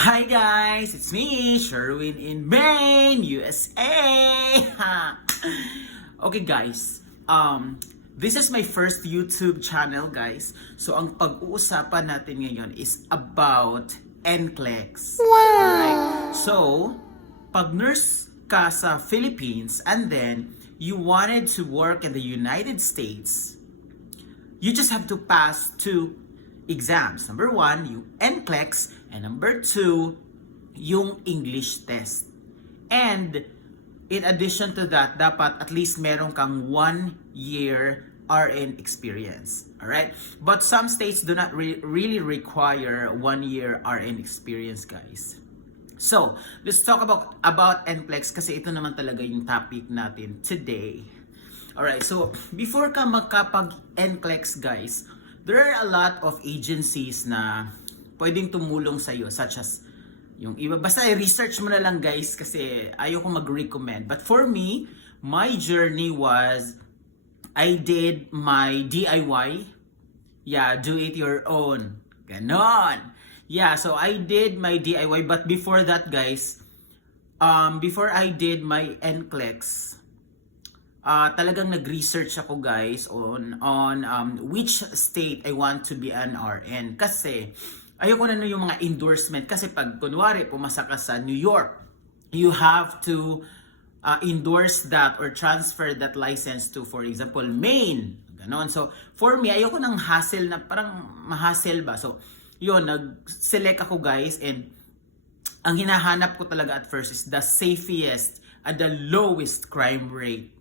Hi guys, it's me, Sherwin in Maine, USA. Okay guys, this is my first YouTube channel guys. So ang pag-uusapan natin ngayon is about NCLEX. Alright, so pag nurse ka sa Philippines and then you wanted to work in the United States, you just have to pass two exams. Number one, yung NCLEX, and number two, yung English test. And in addition to that, dapat at least meron kang 1 year RN experience. Alright? But some states do not really require 1 year RN experience, guys. So, let's talk about NCLEX kasi ito naman talaga yung topic natin today. Alright, so before ka makapag-NCLEX, guys, there are a lot of agencies na pwedeng tumulong sa'yo, such as yung iba. Basta i-research mo na lang guys kasi ayoko mag-recommend. But for me, my journey was, I did my DIY. Yeah, do it your own. Ganon. Yeah, so I did my DIY. But before that guys, before I did my NCLEX, talagang nag-research ako guys on which state I want to be an RN. Kasi ayoko na yung mga endorsement. Kasi pag kunwari pumasa ka sa New York, you have to endorse that or transfer that license to, for example, Maine. Ganon. So for me, ayoko ng hassle na parang mahassle ba. So yun, nag-select ako guys, and ang hinahanap ko talaga at first is the safest and the lowest crime rate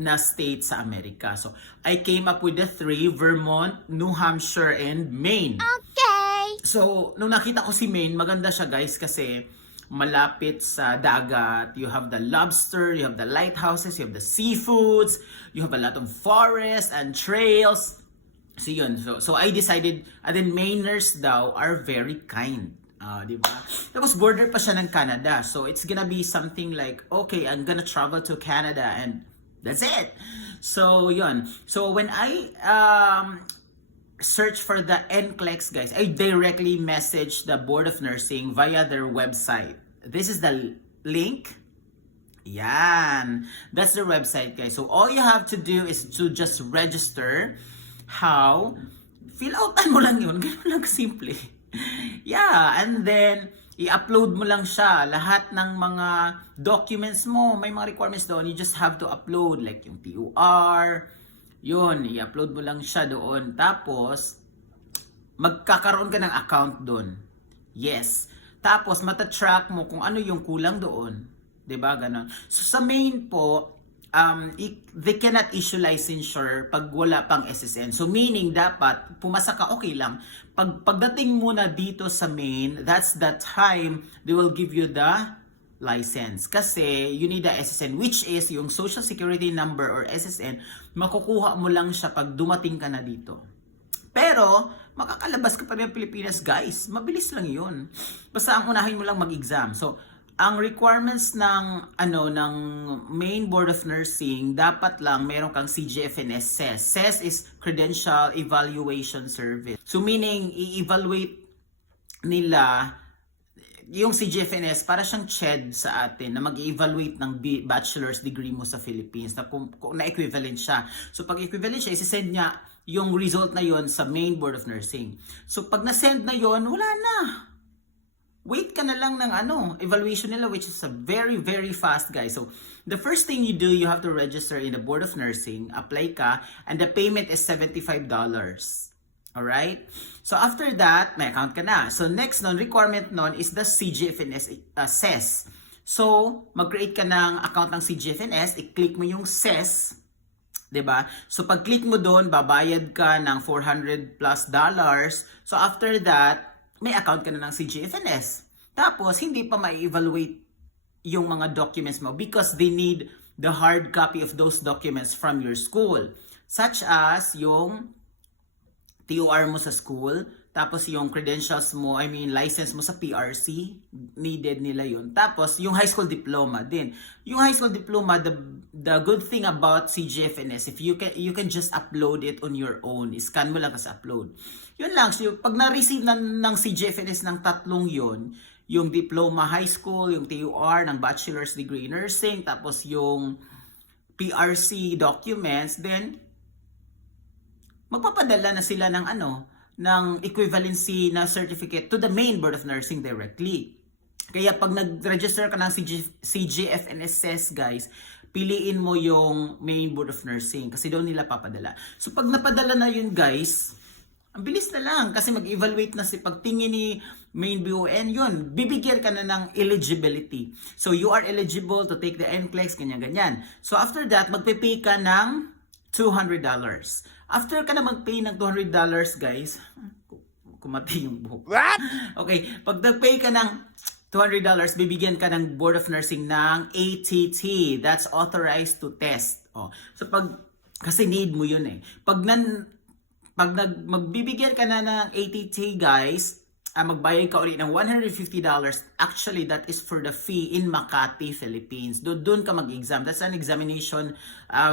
na state sa Amerika. So, I came up with the three: Vermont, New Hampshire, and Maine. Okay. So, nung nakita ko si Maine, maganda siya guys kasi malapit sa dagat. You have the lobster, you have the lighthouses, you have the seafoods, you have a lot of forests and trails. So, yun. So I decided, and then Mainers daw are very kind. Di ba? Tapos border pa siya ng Canada. So, it's gonna be something like, okay, I'm gonna travel to Canada and that's it. So, yun. So, when I search for the NCLEX, guys, I directly message the Board of Nursing via their website. This is the link. Yan. That's the website, guys. So, all you have to do is to just register. How? Fill outan mo lang yun. Ganun lang simple. Yeah. And then, i-upload mo lang siya. Lahat ng mga documents mo, may mga requirements doon. You just have to upload, like yung TUR. Yun, i-upload mo lang siya doon. Tapos, magkakaroon ka ng account doon. Yes. Tapos, matatrack mo kung ano yung kulang doon. 'Di ba? Ganon. So, sa Maine po, they cannot issue licensure pag wala pang SSN. So meaning dapat pumasa ka, okay lang. Pagdating mo na dito sa Maine, that's the time they will give you the license. Kasi you need the SSN, which is yung Social Security Number or SSN. Makukuha mo lang siya pag dumating ka na dito. Pero makakalabas ka pa ng Pilipinas, guys. Mabilis lang yun. Basta ang unahin mo lang mag-exam. So ang requirements ng ng Maine Board of Nursing, dapat lang meron kang CGFNS SES. SES is Credential Evaluation Service. So meaning i-evaluate nila yung CGFNS para siyang CHED sa atin na mag-evaluate ng bachelor's degree mo sa Philippines na kung na-equivalent siya. So pag equivalent siya, isi-send niya yung result na yon sa Maine Board of Nursing. So pag na-send na yon, wala na. Wait ka na lang ng evaluation nila, which is a very, very fast, guys. So, the first thing you do, you have to register in the Board of Nursing, apply ka, and the payment is $75. Alright? So, after that, may account ka na. So, next requirement is the CGFNS SES. So, mag-create ka ng account ng CGFNS, i-click mo yung SES, 'di ba? So, pag-click mo doon, babayad ka ng $400+. So, after that, may account ka na ng CGFNS. Tapos, hindi pa ma-evaluate yung mga documents mo because they need the hard copy of those documents from your school. Such as yung TOR mo sa school, tapos yung credentials mo, license mo sa PRC, needed nila yun. Tapos, yung high school diploma din. Yung high school diploma, the good thing about CGFNS, if you can just upload it on your own. Scan mo lang kasi upload. Yun lang. So, pag na-receive ng CGFNS ng tatlong yun, yung diploma high school, yung TUR ng bachelor's degree in nursing, tapos yung PRC documents, then magpapadala na sila ng ng equivalency na certificate to the main Board of Nursing directly. Kaya pag nag-register ka ng CGFNSS, guys, piliin mo yung main Board of Nursing kasi doon nila papadala. So pag napadala na yun, guys, ang bilis na lang kasi mag-evaluate na si pagtingin ni main BON yun. Bibigyan ka na ng eligibility. So you are eligible to take the NCLEX, ganyan-ganyan. So after that, magpipay ka ng $200. After ka na mag-pay ng $200, guys, kumati yung buhok. What? Okay, pag nag-pay ka ng $200, bibigyan ka ng Board of Nursing ng ATT. That's authorized to test. Oh. So kasi need mo yun eh. Pag magbibigyan ka na ng ATT, guys, magbayad ka ulit ng $150. Actually, that is for the fee in Makati, Philippines. Doon ka mag-exam. That's an examination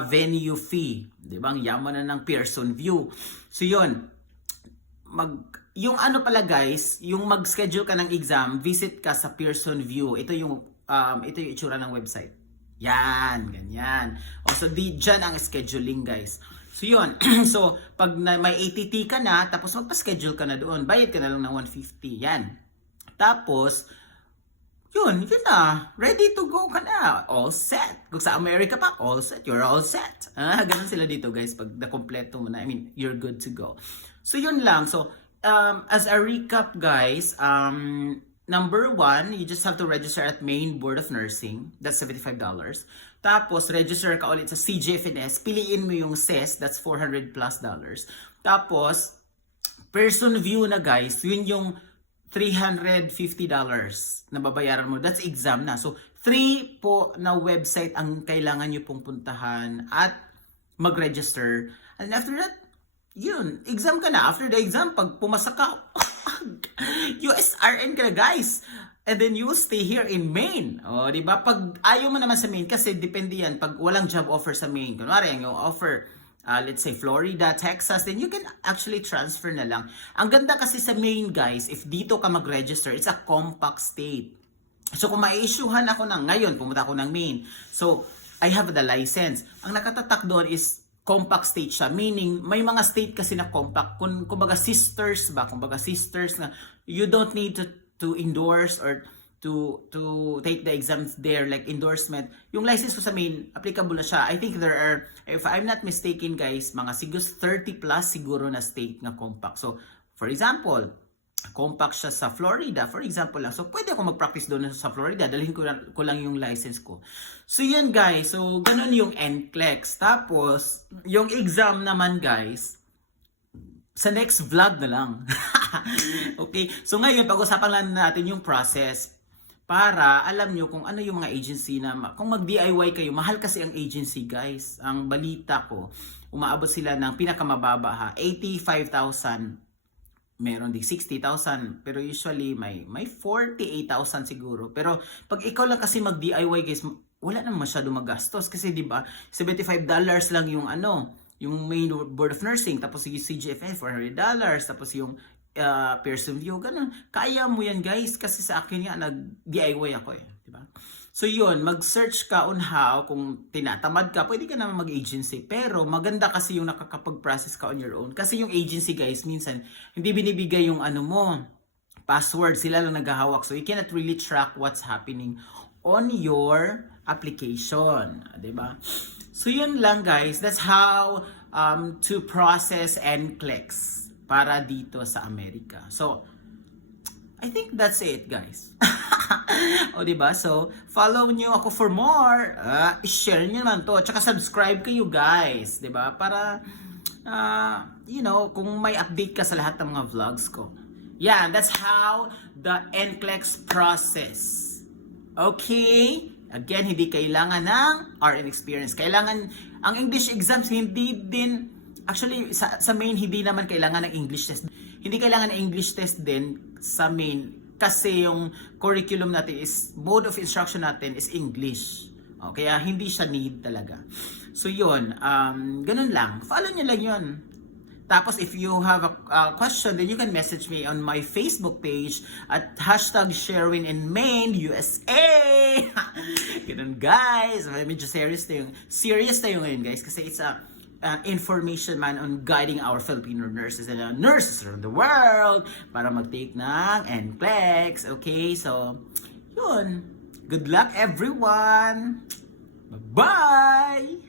venue fee. Diba? Ang yaman na ng Pearson VUE. So yun, yung pala, guys, yung mag-schedule ka ng exam, visit ka sa Pearson VUE. Ito yung itsura ng website. Yan, ganyan. So dyan ang scheduling, guys. So yun, so pag may ATT ka na, tapos magpa-schedule ka na doon, bayad ka na lang ng $150, yan. Tapos, yun na, ready to go ka na, all set. Kung sa America pa, all set, you're all set. Ganun sila dito, guys, pag na-kompleto mo na, you're good to go. So yun lang, so as a recap, guys, number 1, you just have to register at Main Board of Nursing. That's $75. Tapos, register ka ulit sa CGFNS. Piliin mo yung SES. That's $400+. Tapos, Pearson VUE na, guys. Yun yung $350 na babayaran mo. That's exam na. So, 3 po na website ang kailangan nyo pong puntahan at mag-register. And after that, yun, exam ka na. After the exam, pag pumasa ka, USRN ka na, guys. And then you stay here in Maine. O, di ba? Pag ayaw mo naman sa Maine, kasi depende yan. Pag walang job offer sa Maine, kunwari, yung offer, let's say Florida, Texas, then you can actually transfer na lang. Ang ganda kasi sa Maine, guys, if dito ka mag-register, it's a compact state. So kung ma-issuehan ako ngayon, pumunta ako ng Maine. So, I have the license. Ang nakatatak doon is compact state siya. Meaning, may mga state kasi na compact. Kumbaga sisters na you don't need to endorse or to take the exams there, like endorsement. Yung license ko sa Maine, applicable na siya. I think there are, if I'm not mistaken, guys, mga siguro 30 plus siguro na state na compact. So, for example, compact siya sa Florida, for example lang. So, pwede ako mag-practice doon sa Florida. Dalhin ko lang yung license ko. So, yan, guys. So, ganun yung NCLEX. Tapos, yung exam naman, guys, sa next vlog na lang. Okay? So, ngayon, pag-usapan lang natin yung process para alam nyo kung ano yung mga agency na, kung mag-DIY kayo, mahal kasi ang agency, guys. Ang balita ko, umaabot sila ng pinakamababa, ha, 85,000. Meron din 60,000, pero usually may 48,000 siguro. Pero pag ikaw lang kasi mag-DIY, guys, wala naman masyado magastos kasi 'di ba? $75 lang yung yung Main Board of Nursing, tapos yung CGFN $400, tapos yung Pearson VUE, ganun. Kaya mo yan, guys, kasi sa akin nga nag-DIY ako, 'di ba? So yun, mag-search ka on how, kung tinatamad ka, pwede ka naman mag-agency. Pero maganda kasi yung nakakapag-process ka on your own. Kasi yung agency, guys, minsan, hindi binibigay yung password. Sila lang naghahawak. So you cannot really track what's happening on your application. Diba? So yun lang, guys. That's how to process NCLEX para dito sa Amerika. So, I think that's it, guys. O, diba? So, follow nyo ako for more. I-share nyo naman to. Tsaka subscribe kayo, guys. Diba? Para, kung may update ka sa lahat ng mga vlogs ko. Yeah, that's how the NCLEX process. Okay? Again, hindi kailangan ng RN experience. Kailangan, ang English exams, hindi din, actually, sa main, hindi naman kailangan ng English test. Hindi kailangan ng English test din sa main. Kasi yung curriculum natin is, mode of instruction natin is English. Kaya hindi siya need talaga. So yun, ganun lang. Follow nyo lang yun. Tapos, if you have a question, then you can message me on my Facebook page at hashtag Sherwin in Maine, USA! Ganun, guys. Medyo serious tayo ngayon, guys, kasi it's a information man on guiding our Filipino nurses and nurses around the world para mag-take ng NCLEX. Okay, so, yun. Good luck, everyone! Bye-bye!